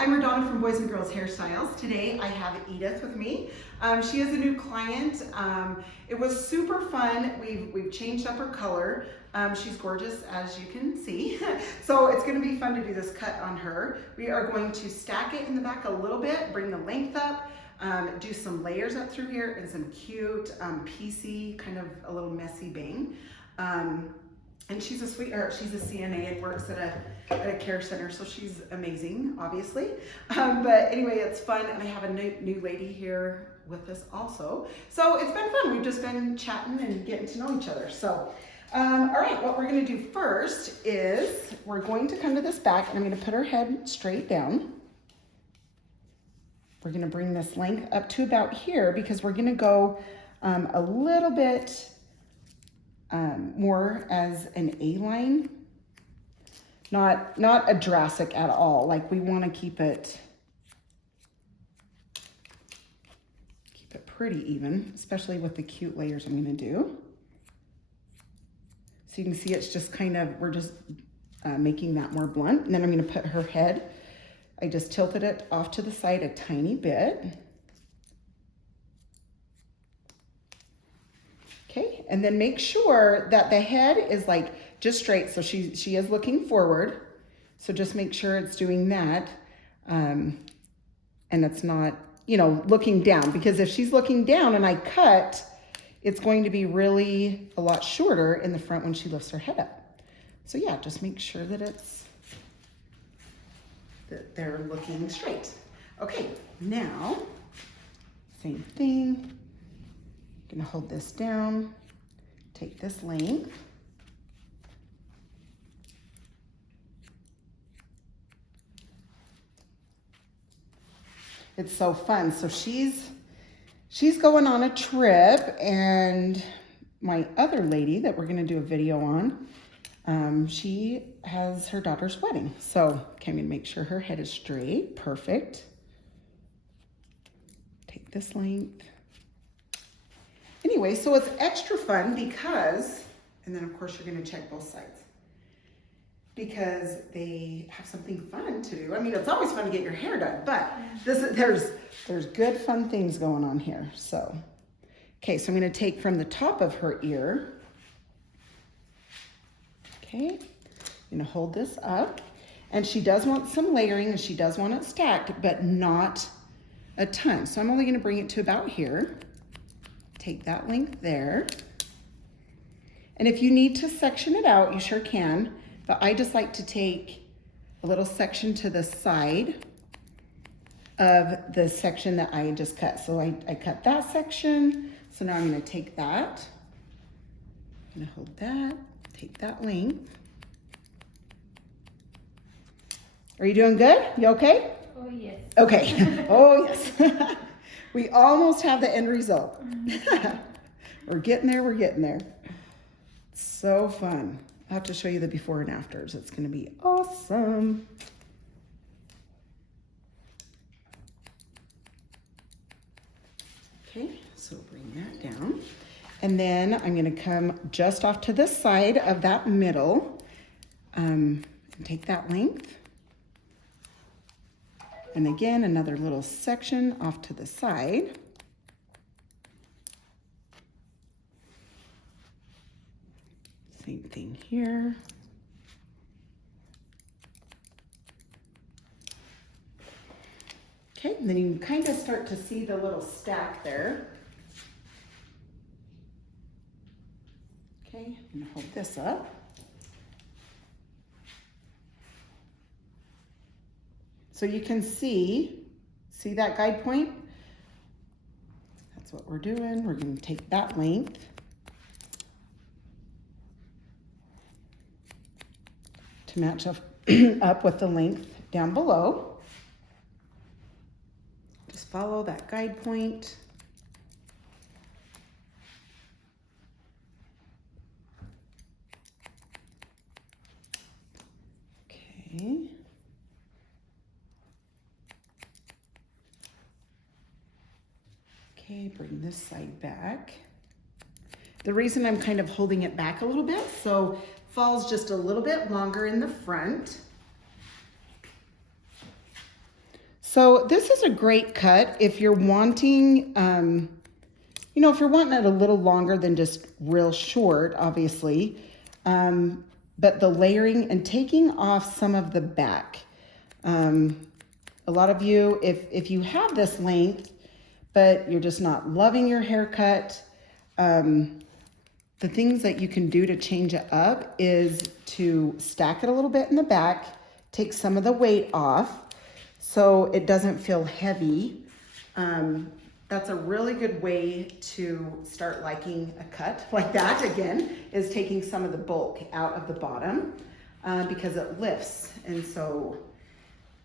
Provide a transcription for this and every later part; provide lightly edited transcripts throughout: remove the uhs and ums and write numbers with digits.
I'm RaDona from Boys and Girls Hairstyles. Today I have Edith with me. She is a new client. It was super fun. We've changed up her color. She's gorgeous, as you can see. So it's going to be fun to do this cut on her. We are going to stack it in the back a little bit, bring the length up, do some layers up through here, and some cute piecey, kind of a little messy bang. And she's a sweetheart. She's a CNA and works at a care center, so she's amazing, obviously. But anyway, it's fun, and I have a new lady here with us also. So it's been fun. We've just been chatting and getting to know each other. So, all right, what we're gonna do first is we're going to come to this back, and I'm gonna put her head straight down. We're gonna bring this length up to about here because we're gonna go a little bit more as an A-line, not a drastic at all. Like, we want to keep it pretty even, especially with the cute layers I'm going to do. So you can see it's just kind of, we're just making that more blunt. And then I'm going to put her head, I just tilted it off to the side a tiny bit. Okay, and then make sure that the head is like just straight. So she is looking forward. So just make sure it's doing that. And it's not, you know, looking down, because if she's looking down and I cut, it's going to be really a lot shorter in the front when she lifts her head up. So yeah, just make sure that they're looking straight. Okay, now, same thing. Gonna hold this down, take this length, it's so fun. So she's going on a trip, and my other lady that we're gonna do a video on, she has her daughter's wedding. So okay, I'm gonna make sure her head is straight, perfect. Take this length. Anyway, so it's extra fun because, and then of course you're gonna check both sides, because they have something fun to do. I mean, it's always fun to get your hair done, but there's good fun things going on here. So, okay, so I'm gonna take from the top of her ear. Okay, I'm gonna hold this up, and she does want some layering, and she does want it stacked, but not a ton. So I'm only gonna bring it to about here. Take that length there. And if you need to section it out, you sure can, but I just like to take a little section to the side of the section that I just cut. So I cut that section. So now I'm gonna take that, I'm gonna hold that, take that length. Are you doing good? You okay? Oh, yes. Okay, oh yes. We almost have the end result. We're getting there, we're getting there. It's so fun. I'll have to show you the before and afters. It's gonna be awesome. Okay, so bring that down. And then I'm gonna come just off to this side of that middle, and take that length. And again, another little section off to the side. Same thing here. Okay, and then you can kind of start to see the little stack there. Okay, I'm gonna hold this up. So you can see that guide point? That's what we're doing. We're going to take that length. To match up with the length down below. Just follow that guide point. Okay. Okay, bring this side back. The reason I'm kind of holding it back a little bit, so falls just a little bit longer in the front. So this is a great cut if you're wanting, you know, if you're wanting it a little longer than just real short, obviously, but the layering and taking off some of the back. A lot of you, if you have this length, but you're just not loving your haircut, the things that you can do to change it up is to stack it a little bit in the back, take some of the weight off so it doesn't feel heavy. That's a really good way to start liking a cut like that, again, is taking some of the bulk out of the bottom because it lifts. And so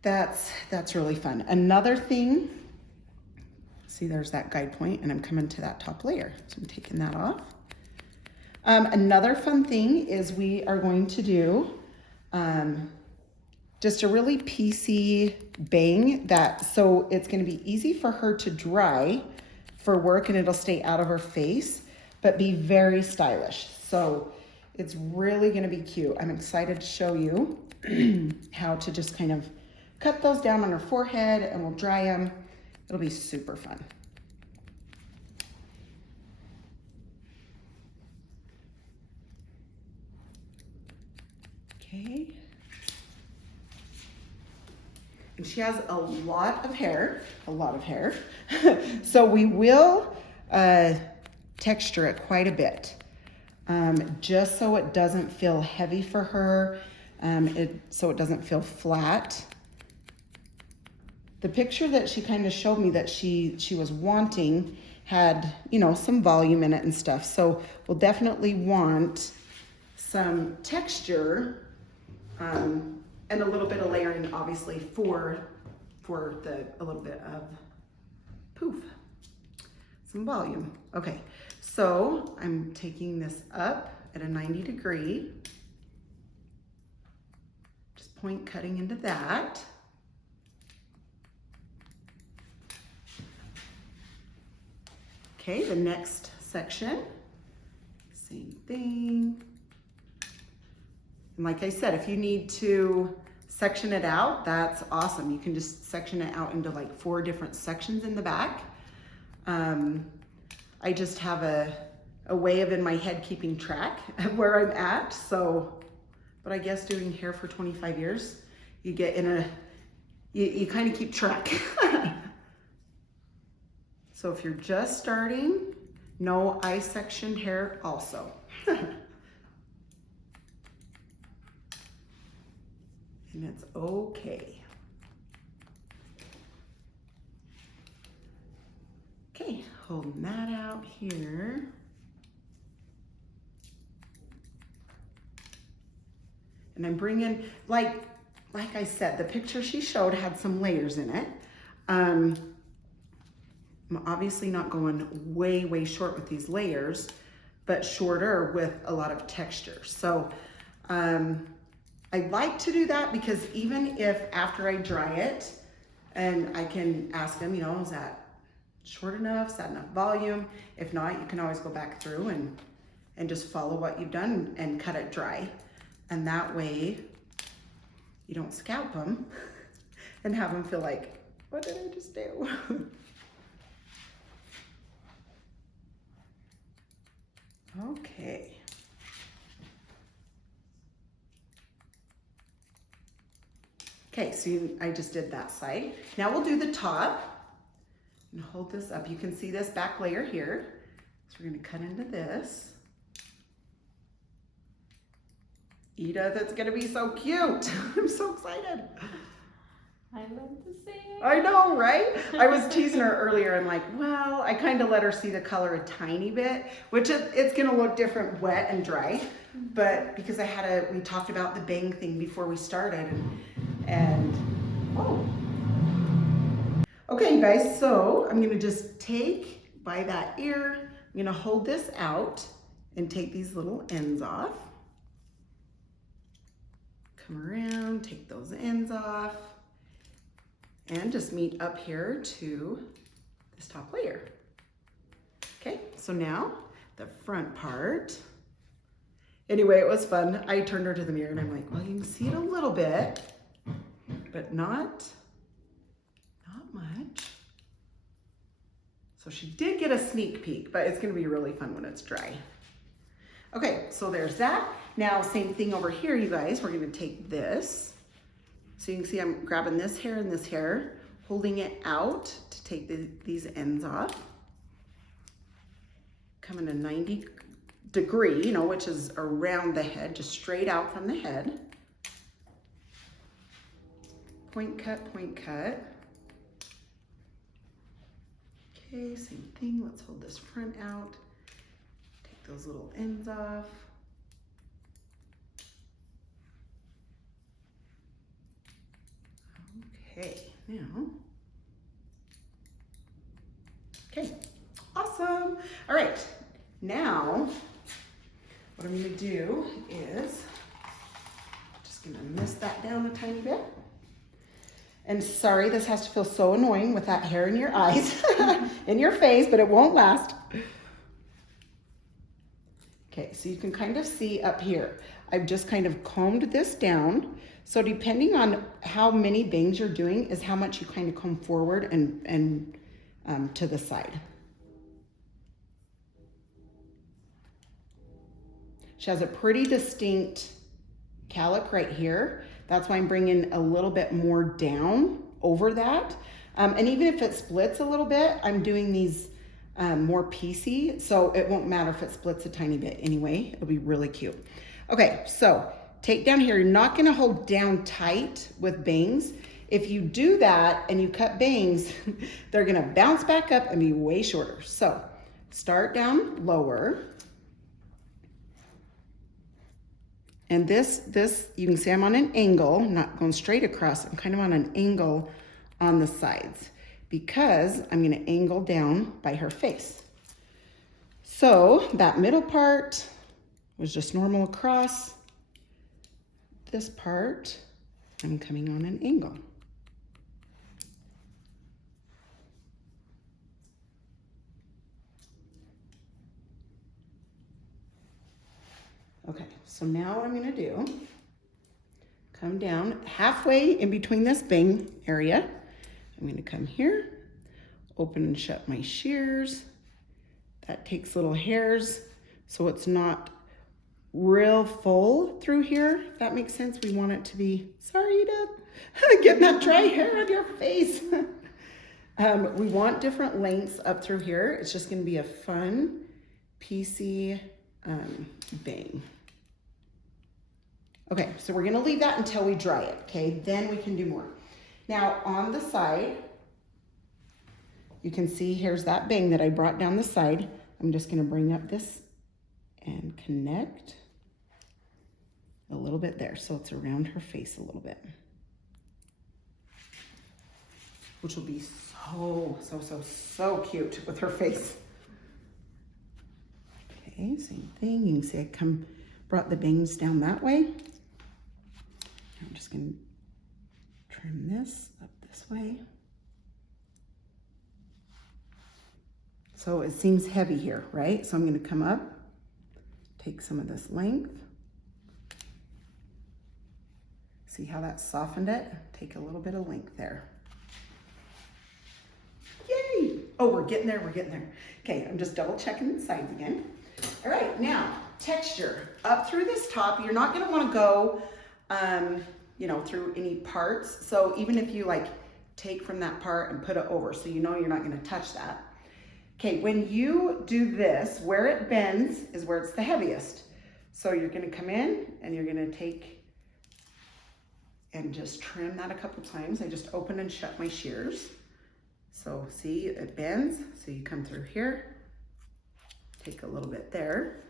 that's really fun. Another thing, see there's that guide point and I'm coming to that top layer. So I'm taking that off. Another fun thing is we are going to do just a really piecey bang so it's going to be easy for her to dry for work and it'll stay out of her face, but be very stylish. So it's really going to be cute. I'm excited to show you how to just kind of cut those down on her forehead and we'll dry them. It'll be super fun. Okay. And she has a lot of hair. So we will texture it quite a bit, just so it doesn't feel heavy for her, so it doesn't feel flat. The picture that she kind of showed me that she was wanting had, you know, some volume in it and stuff. So we'll definitely want some texture, and a little bit of layering, obviously, for a little bit of poof, some volume. Okay, so I'm taking this up at a 90 degree, just point cutting into that. Okay, the next section, same thing. And like I said, if you need to section it out, that's awesome. You can just section it out into like 4 different sections in the back. I just have a way of in my head keeping track of where I'm at. So, but I guess doing hair for 25 years, you get in you kind of keep track. So if you're just starting, no, I section hair also. And it's okay. Okay, holding that out here. And I'm bringing, like I said, the picture she showed had some layers in it. I'm obviously not going way short with these layers, but shorter with a lot of texture. So I like to do that because even if after I dry it, and I can ask them, you know, is that short enough? Is that enough volume? If not, you can always go back through and just follow what you've done and cut it dry. And that way you don't scalp them and have them feel like, what did I just do? Okay. Okay, so I just did that side. Now we'll do the top. And hold this up. You can see this back layer here. So we're gonna cut into this. Edith, it's gonna be so cute. I'm so excited. I love to see it. I know, right? I was teasing her earlier. I'm like, well, I kind of let her see the color a tiny bit, which it's gonna look different wet and dry. But because we talked about the bang thing before we started, and oh. Okay, you guys, so I'm gonna just take by that ear, I'm gonna hold this out and take these little ends off. Come around, take those ends off. And just meet up here to this top layer. Okay, so now the front part. Anyway, it was fun. I turned her to the mirror and I'm like, well, you can see it a little bit, but not not much. So she did get a sneak peek, but it's gonna be really fun when it's dry. Okay, so there's that. Now, same thing over here, you guys. We're gonna take this. So you can see I'm grabbing this hair and this hair, holding it out to take these ends off. Coming a 90 degree, you know, which is around the head, just straight out from the head. Point cut, point cut. Okay, same thing. Let's hold this front out. Take those little ends off. Okay, now. Okay, awesome. All right, now what I'm gonna do is just gonna mist that down a tiny bit. And sorry, this has to feel so annoying with that hair in your eyes, in your face, but it won't last. Okay, so you can kind of see up here, I've just kind of combed this down. So depending on how many bangs you're doing is how much you kind of comb forward and to the side. She has a pretty distinct calic right here. That's why I'm bringing a little bit more down over that. And even if it splits a little bit, I'm doing these more piecey, so it won't matter if it splits a tiny bit anyway. It'll be really cute. Okay, so take down here. You're not gonna hold down tight with bangs. If you do that and you cut bangs, they're gonna bounce back up and be way shorter. So start down lower. And this, you can see I'm on an angle, I'm not going straight across, I'm kind of on an angle on the sides because I'm gonna angle down by her face. So that middle part was just normal across. This part, I'm coming on an angle. Okay, so now what I'm gonna do, come down halfway in between this bang area. I'm gonna come here, open and shut my shears. That takes little hairs, so it's not real full through here, if that makes sense. We want it to be, sorry Edith, getting that dry hair on your face. We want different lengths up through here. It's just gonna be a fun, piecey bang. Okay, so we're gonna leave that until we dry it, okay? Then we can do more. Now on the side, you can see here's that bang that I brought down the side. I'm just gonna bring up this and connect a little bit there so it's around her face a little bit. Which will be so cute with her face. Okay, same thing. You can see I brought the bangs down that way. I'm just gonna trim this up this way. So it seems heavy here, right? So I'm gonna come up, take some of this length. See how that softened it? Take a little bit of length there. Yay! Oh, we're getting there, we're getting there. Okay, I'm just double checking the sides again. All right, now, texture. Up through this top, you're not gonna wanna go, you know, through any parts. So even if you like take from that part and put it over, so you know you're not gonna touch that. Okay, when you do this, where it bends is where it's the heaviest. So you're gonna come in and you're gonna take and just trim that a couple times. I just open and shut my shears. So see, it bends. So you come through here, take a little bit there.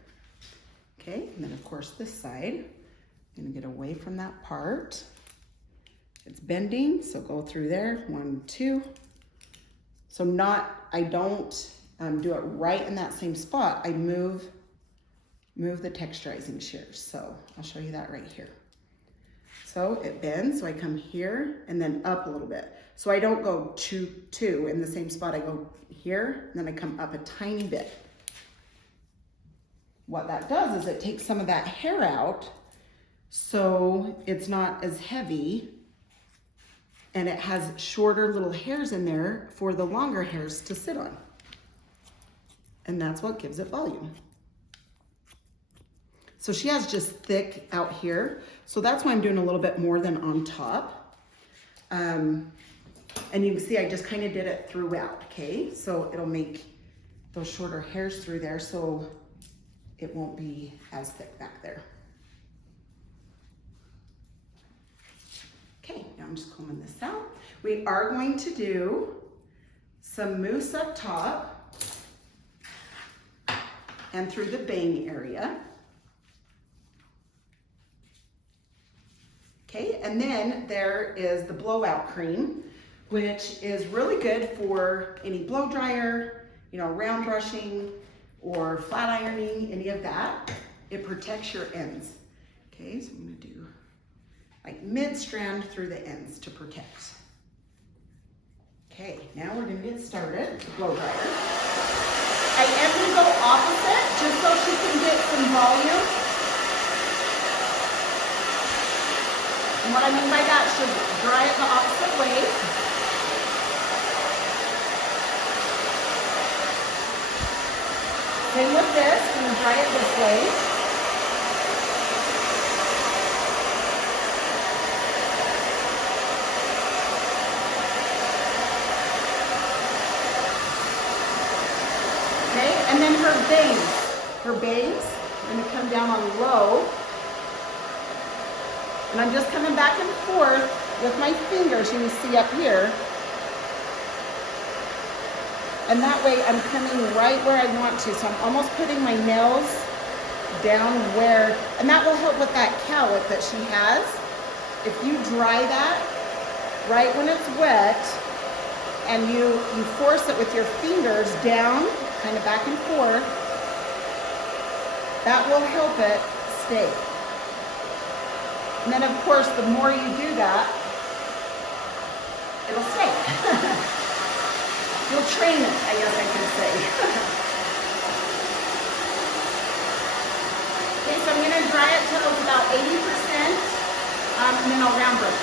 Okay, and then of course this side, I'm gonna get away from that part. It's bending, so go through there, 1, 2. So I don't do it right in that same spot. I move the texturizing shears. So I'll show you that right here. So it bends, so I come here and then up a little bit. So I don't go two in the same spot. I go here, and then I come up a tiny bit. What that does is it takes some of that hair out, so it's not as heavy and it has shorter little hairs in there for the longer hairs to sit on. And that's what gives it volume. So she has just thick out here. So that's why I'm doing a little bit more than on top. And you can see I just kind of did it throughout, okay? So it'll make those shorter hairs through there so it won't be as thick back there. Okay, now I'm just combing this out. We are going to do some mousse up top and through the bang area. Okay, and then there is the blowout cream, which is really good for any blow dryer, you know, round brushing or flat ironing, any of that. It protects your ends. Okay, so I'm gonna do like mid-strand through the ends to protect. Okay, now we're gonna get started with the blow dryer. I am gonna go opposite just so she can get some volume. And what I mean by that, she'll dry it the opposite way. Same with this, I'm gonna dry it this way. Okay, and then her bangs are gonna come down on low. And I'm just coming back and forth with my fingers, you can see up here. And that way I'm coming right where I want to. So I'm almost putting my nails down where, and that will help with that cowlick that she has. If you dry that right when it's wet and you force it with your fingers down, kind of back and forth, that will help it stay. And then of course, the more you do that, it'll stay. You'll train it, I guess I can say. Okay, so I'm gonna dry it till it's about 80%, and then I'll round brush it.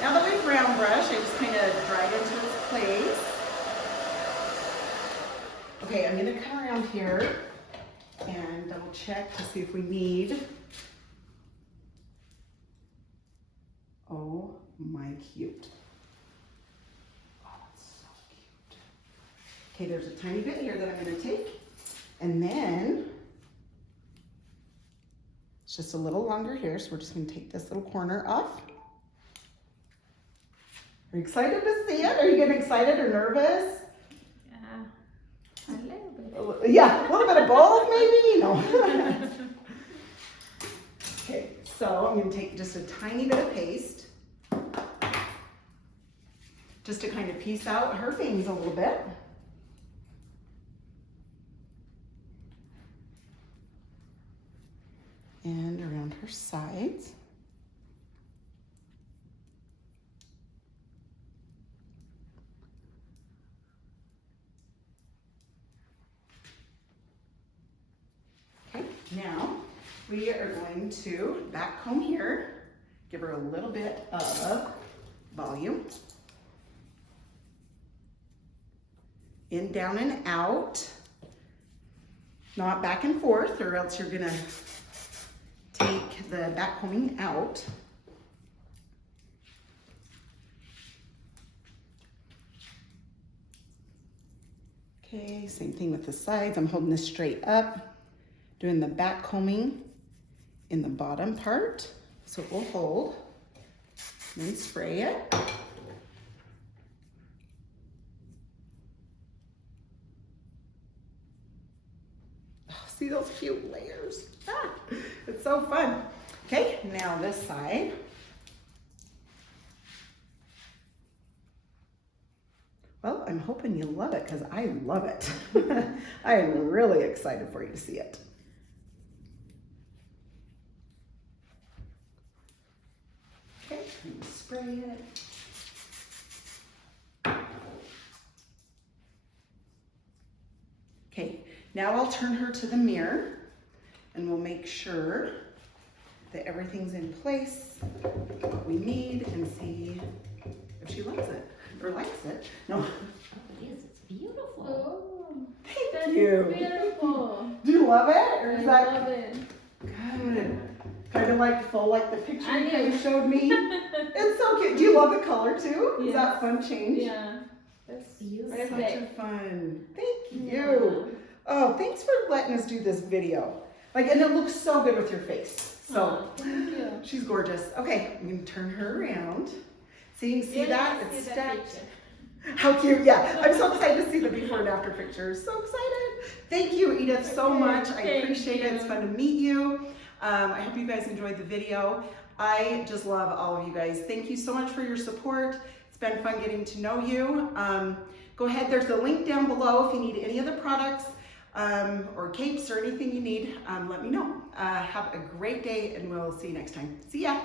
Now that we've round brushed, I just kind of dry it into its place. Okay, I'm gonna come around here and double check to see if we need. Oh my cute. Oh, that's so cute. Okay, there's a tiny bit here that I'm gonna take. And then, it's just a little longer here, so we're just gonna take this little corner off. Are you excited to see it? Are you getting excited or nervous? A little bit. Yeah, a little bit of both maybe, no. Okay, so I'm gonna take just a tiny bit of paste just to kind of piece out her bangs a little bit. And around her sides. Now, we are going to back comb here, give her a little bit of volume. In, down, and out. Not back and forth, or else you're gonna take the back combing out. Okay, same thing with the sides. I'm holding this straight up. Doing the back combing in the bottom part, so it will hold. Then spray it. Oh, see those cute layers? Ah, it's so fun. Okay, now this side. Well, I'm hoping you love it because I love it. I am really excited for you to see it. Okay, spray it. Now I'll turn her to the mirror and we'll make sure that everything's in place, what we need, and see if she loves it or likes it. No. Oh, it is. It's beautiful. Oh, Thank that's you. beautiful. Do you love it? Or I is that love it. good? Kind of like full, like the picture I you kind do. of showed me. It's so cute. Do you love the color too? Is Yes. that fun change? Yeah. That's Beautiful. Such perfect. a fun. Thank you. Oh, thanks for letting us do this video. Like, and it looks so good with your face. So, Oh, thank you. she's gorgeous. Okay, I'm gonna turn her around. See, see Really that? nice to It's see that stacked. picture. How cute, yeah. I'm so excited to see the before and after pictures. So excited. Thank you, Edith, so Okay, much. I thank appreciate it. It's you. fun to meet you. I hope you guys enjoyed the video. I just love all of you guys. Thank you so much for your support. It's been fun getting to know you. Go ahead, there's a link down below if you need any of the products or capes or anything you need, let me know. Have a great day and we'll see you next time. See ya.